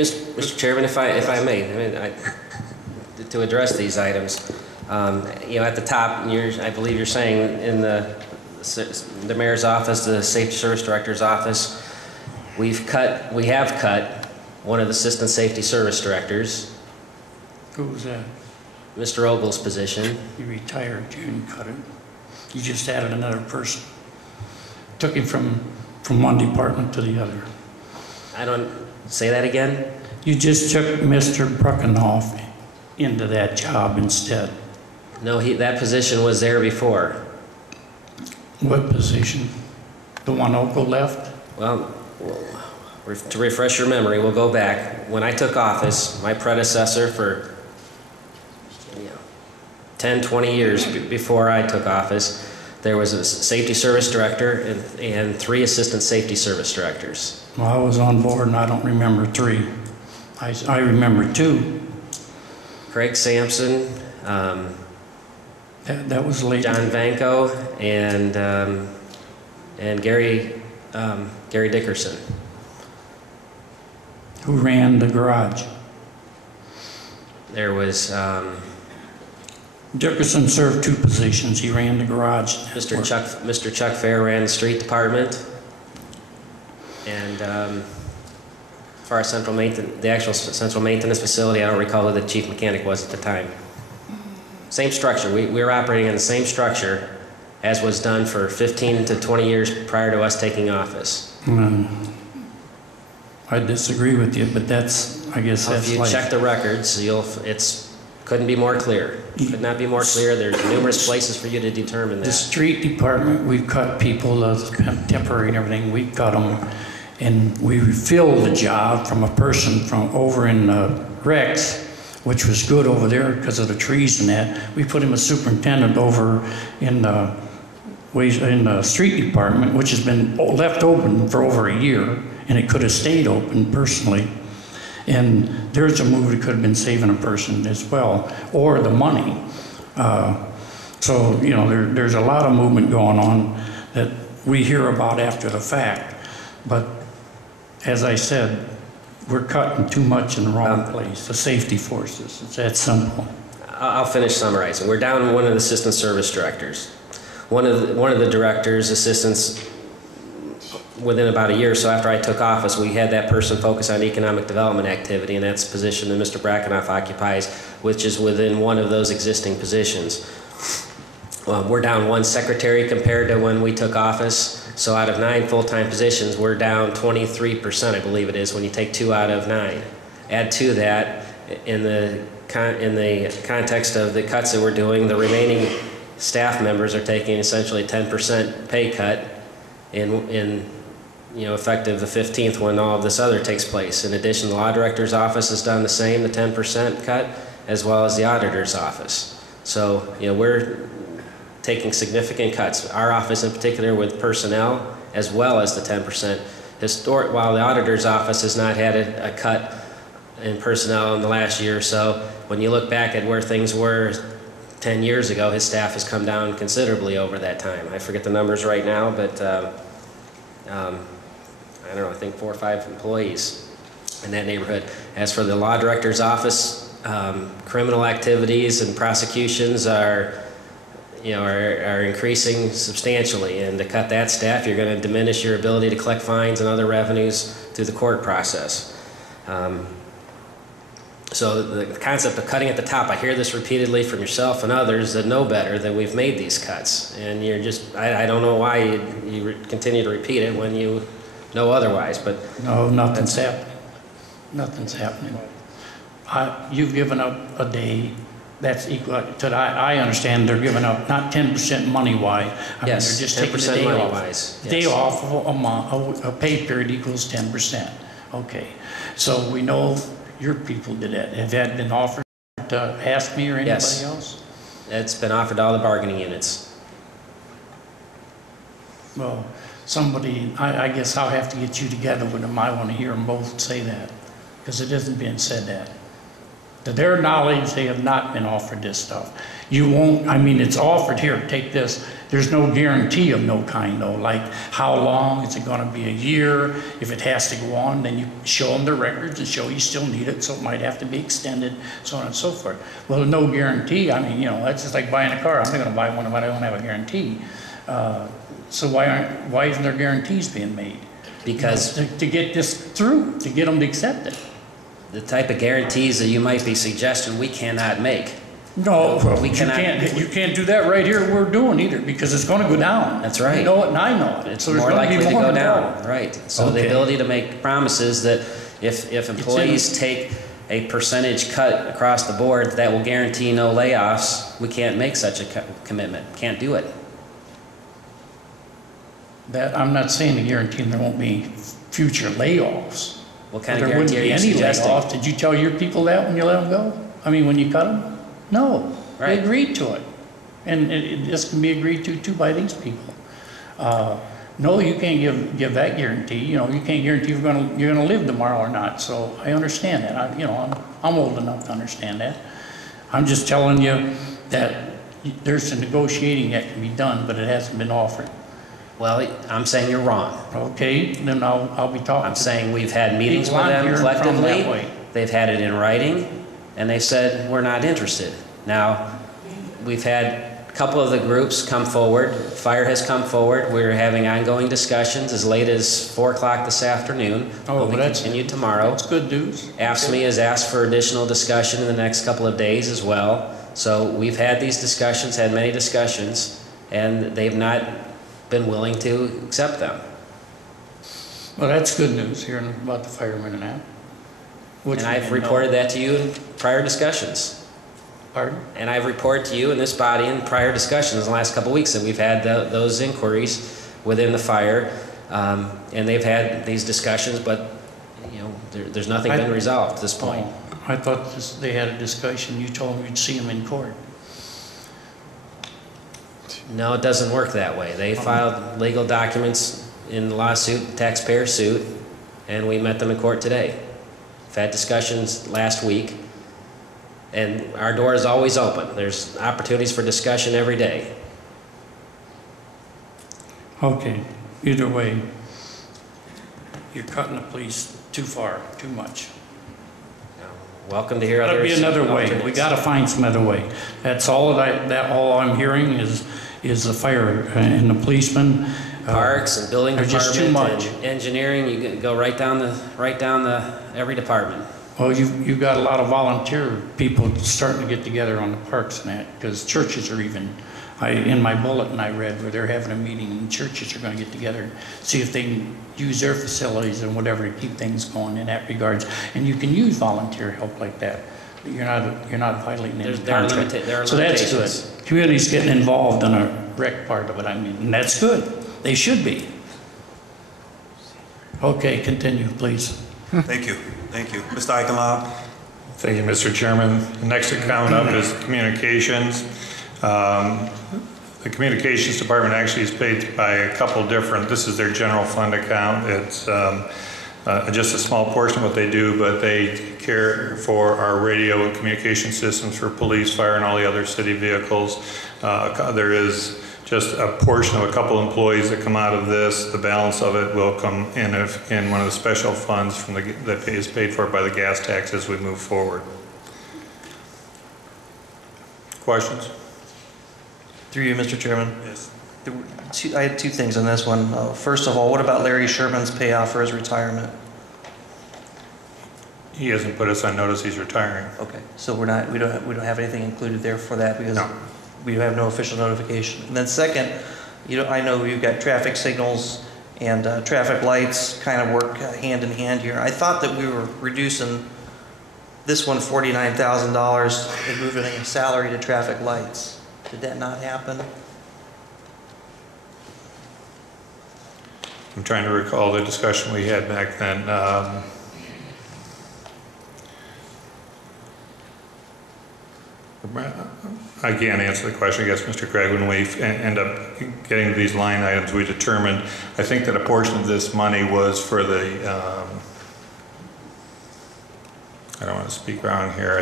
Mr. Chairman, if I may, to address these items, at the top, I believe you're saying in the mayor's office, the safety service director's office, we have cut one of the assistant safety service directors. Who was that? Mr. Ogle's position. He retired. You didn't cut him. You just added another person. Took him from one department to the other. I don't, say that again? You just took Mr. Bruckenoff into that job instead. No, that position was there before. What position? The one Ogle left? Well, to refresh your memory, we'll go back. When I took office, my predecessor for 10, 20 years before I took office, there was a safety service director and 3 assistant safety service directors. Well, I was on board and I don't remember 3. I remember 2. Craig Sampson, that was late. John Vanko, and Gary Dickerson. Who ran the garage? There was Dickerson served 2 positions. He ran the garage. Mr. Chuck Fair ran the street department, and as far as the actual central maintenance facility, I don't recall who the chief mechanic was at the time. Same structure. We were operating in the same structure as was done for 15 to 20 years prior to us taking office. I disagree with you, but I guess that's if you check the records, couldn't be more clear. Could not be more clear. There's numerous places for you to determine that. The street department, we've cut people, temporary and everything, we cut them, and we filled the job from a person from over in Rex, which was good over there because of the trees and that. We put him a superintendent over in the street department, which has been left open for over a year, and it could have stayed open personally. And there's a move that could have been saving a person as well, or the money. So, there's a lot of movement going on that we hear about after the fact. But as I said, we're cutting too much in the wrong place, the safety forces. It's that simple. I'll finish summarizing. We're down one of the assistant service directors. One of the directors, assistants, within about a year or so after I took office, we had that person focus on economic development activity, and that's the position that Mr. Brackenoff occupies, which is within one of those existing positions. We're down 1 secretary compared to when we took office. So out of 9 full-time positions, we're down 23%, I believe it is, when you take 2 out of 9. Add to that, in the context of the cuts that we're doing, the remaining staff members are taking essentially a 10% pay cut effective the 15th when all of this other takes place. In addition, the law director's office has done the same, the 10% cut, as well as the auditor's office. So, we're taking significant cuts. Our office in particular with personnel, as well as the 10%. While the auditor's office has not had a cut in personnel in the last year or so, when you look back at where things were 10 years ago, his staff has come down considerably over that time. I forget the numbers right now, but I don't know, I think 4 or 5 employees in that neighborhood. As for the law director's office, criminal activities and prosecutions are increasing substantially, and to cut that staff, you're going to diminish your ability to collect fines and other revenues through the court process. So the concept of cutting at the top, I hear this repeatedly from yourself and others that know better that we've made these cuts, and you're just, I don't know why you continue to repeat it when you know otherwise, but... No, nothing's happening. Nothing's happening. You've given up a day that's equal to, I understand they're giving up not 10% money-wise. Yes, they're just taking the day money-wise. off. Day off of a month, a pay period equals 10%. Okay, so we know your people did that. Have that been offered to ask me or anybody else? It's been offered to all the bargaining units. Well, somebody, I guess I'll have to get you together with them. I want to hear them both say that, because it isn't being said that. To their knowledge, they have not been offered this stuff. You won't, I mean, it's offered, here, take this. There's no guarantee of no kind though, like how long, is it gonna be a year? If it has to go on, then you show them the records and show you still need it, so it might have to be extended, so on and so forth. Well, no guarantee, I mean, you know, that's just like buying a car. I'm not gonna buy one if I don't have a guarantee. So why isn't there guarantees being made? Because to get this through, to get them to accept it. the type of guarantees that you might be suggesting, we cannot make. No, We you cannot- can't do that right here we're doing either, because it's gonna go down. That's right. You know it and I know it. It's So there's more gonna be likely to more go down, involved. right. So the Okay. ability to make promises that if employees take a percentage cut across the board that will guarantee no layoffs, we can't make such a commitment, can't do it. That, I'm not saying to guarantee there won't be future layoffs. What kind But of there wouldn't guarantee are be you any suggesting? layoffs. Did you tell your people that when you let them go? I mean, when you cut them? No, Right. they agreed to it. And this can be agreed to too by these people. No, you can't give that guarantee. You know, you can't guarantee you're gonna live tomorrow or not. So I understand that. I'm old enough to understand that. I'm just telling you that there's some negotiating that can be done, but it hasn't been offered. Well, I'm saying you're wrong. Okay, then I'll be talking. I'm saying we've had meetings People with I'm them hearing from collectively. that way. They've had it in writing, and they said, we're not interested. Now, we've had a couple of the groups come forward. Fire has come forward. We're having ongoing discussions as late as 4 o'clock this afternoon. Oh, Will be well, that's- continued tomorrow. That's good news. AFSCME has asked for additional discussion in the next couple of days as well. So we've had these discussions, had many discussions, and they've not been willing to accept them. Well, that's good news, hearing about the firemen and that. Which And we I've didn't know. reported that to you in prior discussions. Pardon? And I've reported to you in this body in prior discussions in the last couple of weeks that we've had those inquiries within the fire, and they've had these discussions, but you know, there's nothing been resolved at this point. Oh, I thought they had a discussion, you told them you'd see them in court. No, it doesn't work that way. They filed legal documents in the lawsuit, taxpayer suit, and we met them in court today. We've had discussions last week, and our door is always open. There's opportunities for discussion every day. Okay, either way, you're cutting the police too far, too much. Welcome to hear Gotta others. be another way, we alternates. gotta find some other way. That's all all I'm hearing is the fire and the policemen. Parks and building They're just department too and engineering, you can go right down the every department. Well, you've got a lot of volunteer people starting to get together on the parks and that, because churches are even, in my bulletin I read where they're having a meeting and churches are gonna get together, and see if they can use their facilities and whatever to keep things going in that regards. And you can use volunteer help like that. But you're not violating any There are contract. there are So that's good. limitations. Community's getting involved in a rec part of it, I mean, and that's good. They should be. Okay, continue, please. Thank you. Thank you. Mr. Eichenlaub? Thank you, Mr. Chairman. The next account up is communications. The communications department actually is paid by a couple different, this is their general fund account. It's just a small portion of what they do, but they care for our radio and communication systems for police, fire, and all the other city vehicles. There is just a portion of a couple employees that come out of this. The balance of it will come in one of the special funds from that is paid for by the gas tax as we move forward. Questions? Through you, Mr. Chairman. Yes. I had two things on this one. First of all, what about Larry Sherman's payoff for his retirement? He hasn't put us on notice he's retiring. Okay, so we don't have anything included there for that because No. we have no official notification. And then second, I know you've got traffic signals and traffic lights kind of work hand in hand here. I thought that we were reducing this one $49,000 and moving a salary to traffic lights. Did that not happen? I'm trying to recall the discussion we had back then. I can't answer the question, I guess, Mr. Craig. When we end up getting to these line items, we determined, I think that a portion of this money was for the, I don't want to speak wrong here.